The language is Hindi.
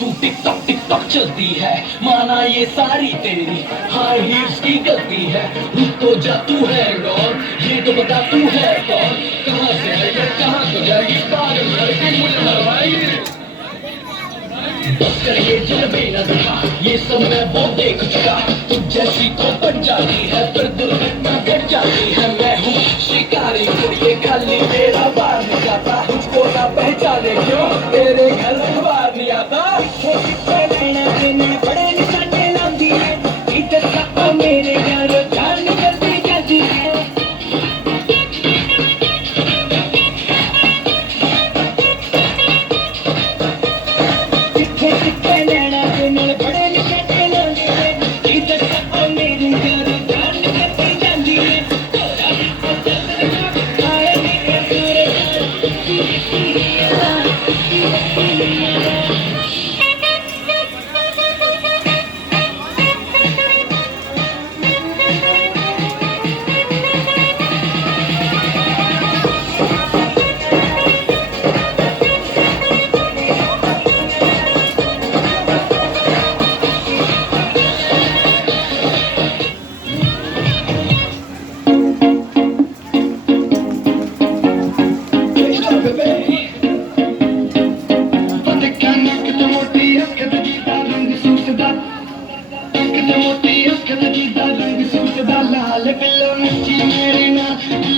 तू टिक टॉक चलती है, माना ये सारी तेरी हाई हील्स की गलती है। तो जा तू है कौन, ये तो बता तू है कौन, कहाँ से है ये, कहाँ तो जाएगी, पागल लड़की मुझे मरवाएगी। बस कर ये जलवे न दिखा, ये सब मैं वो देख चुका। तुझ जैसी को बन जाती है फिर दुर्घटना घट जाती है। मैं हूँ शिकारी को, ये खाली मेरा बार नहीं जाता। तुझको ना पहचाने क्यों तेरे घर बार नहीं आता। मेरे घर जान करती जाती है। चिट्ठे नैना के नाल बड़े निकटे लांदी है, इधर तक मेरे घर जान करती जाती है। आए मेरे मोटी अख दा रंग सूट दा लाल बिल्लो नची मेरे नाल।